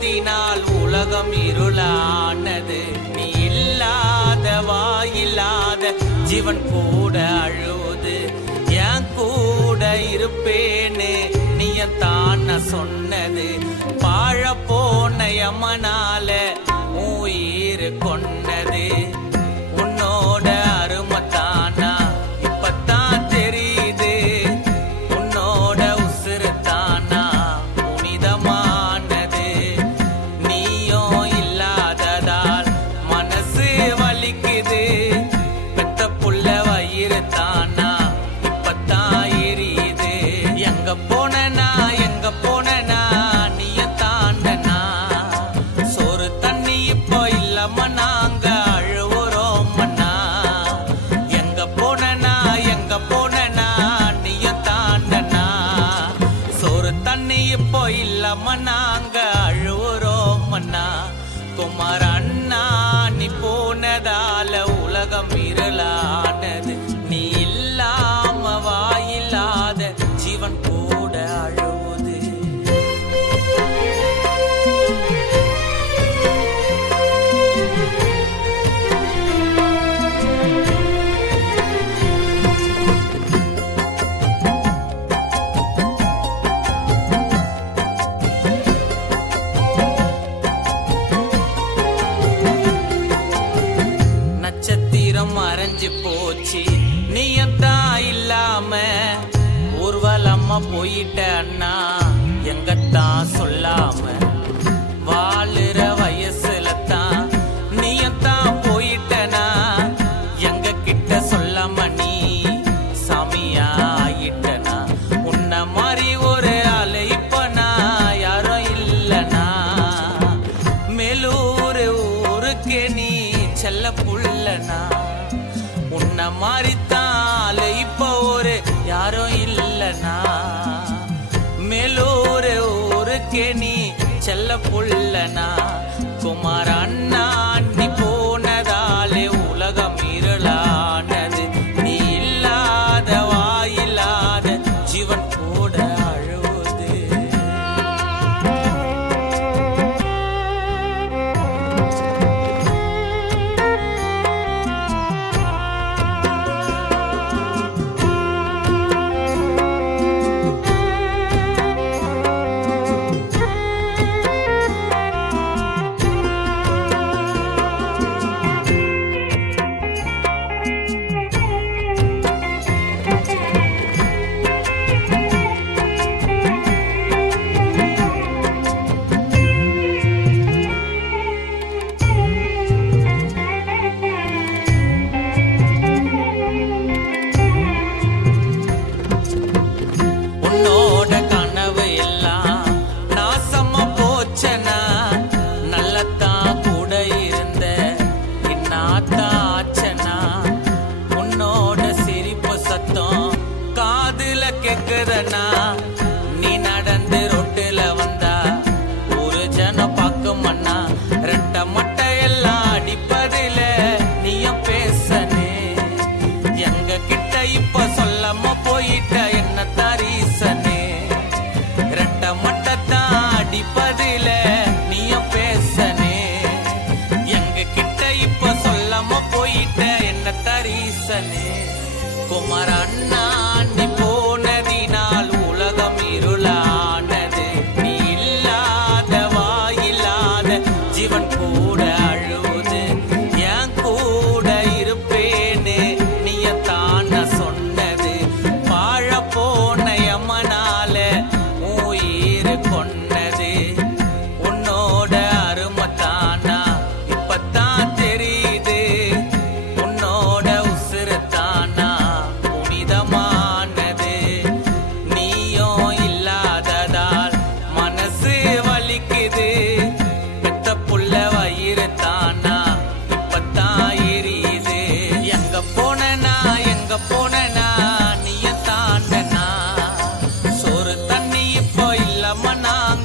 போனதினால் உலகம் இருளானது. நீ இல்லாத வாயில்லாத ஜீவன் கூட அழுவது. என் கூட இருப்பேன்னு நீயத்தான் சொன்னது. பாழ போன யமனால உயிர் கொண்டது. உன்னோட அருமத்தானா இப்பத்தான் தெரியுது. உன்னோட உசுறு தானா புனிதமானது. நீயும் இல்லாததால் மனசு வலிக்குது. பெத்த புள்ள வயிறு தானா இப்பத்தான் எரியுது. எங்க போனனா எங்க போனனா நீய தாண்டனா. சோறு தண்ணி இப்போ இல்லாம நாங்க அழுவுறோம்னா. எங்க போனனா நீய தாண்டனா. சோறு தண்ணி இப்போ இல்லாம நாங்க அழுவுறோம்னா. குமார் அண்ணா நீ போனதால உலகம் இருளானது. நீ இல்லாம வாயில்லாத ஜீவன் கூட அழுவுது. நட்சத்திரம் மறைஞ்சு போச்சு நீயத்தான் இல்லாம. ஊர்வலமா போயிட்ட அண்ணா எங்கத்தான் சொல்லாம. வாழுற வயசுல தான் நீயத்தான் போயிட்டனா. எங்க கிட்ட சொல்லாம நீ சாமியா ஆயிட்டனா. உன்ன மாதிரி ஒரு ஆளு இப்ப நான் யாரும் இல்லனா. மேலூர் ஊருக்கே நீ செல்ல புள்ளனா. உன்ன மாதிரித்தால இப்ப ஒரு யாரும் இல்லனா. மேலூர் ஊருக்கே நீ செல்ல புள்ளனா. குமார் அண்ணா நீ போனதாலே உலகம் இருளானது. நீ இல்லாத வாயில்லாத ஜீவன் கூட அழுவுது. உன்னோட கனவு எல்லாம் நாசமா போச்சனா. நல்லத்தான் கூட இருந்த இன்னாத்தான் ஆச்சனா. உன்னோட சிரிப்பு சத்தம் காதுல கேக்குதனா. நீ நடந்து ரொட்டுல வந்தா ஒரு ஜனம் பார்க்குமண்ணா. ரெட்ட மட்டை எல்லாம் அடிப்பதில நீயும் பேசனே. எங்க கிட்ட இப்ப சொல்லாம போயிட்ட என்ன தரீசனே. ரெட்ட மட்டத்தான் அடிப்பதில நீயும் பேசனே. எங்க கிட்ட இப்ப சொல்லாம போயிட்ட என்ன தரீசனே. குமார் அண்ணா நீ போனதினால் உலகம் இருளானது. நீ இல்லாத வாயில்லாத ஜீவன் கூட அழுவுது. என் கூட இருப்பேன்னு நீயத்தான் சொன்னது. பாழ போன யமனால உயிர் கொண்டது. உன்னோட அருமத்தானா இப்பத்தான் தெரியுது. உன்னோட உசுறு தானா புனிதமானது. நீயும் இல்லாததால் மனசு வலிக்குது. பெத்த புள்ள வயிறு தானா இப்பத்தான் எரியுது. எங்க போனனா நீய தாண்டனா. சோறு தண்ணி இப்போ இல்லாம நாங்க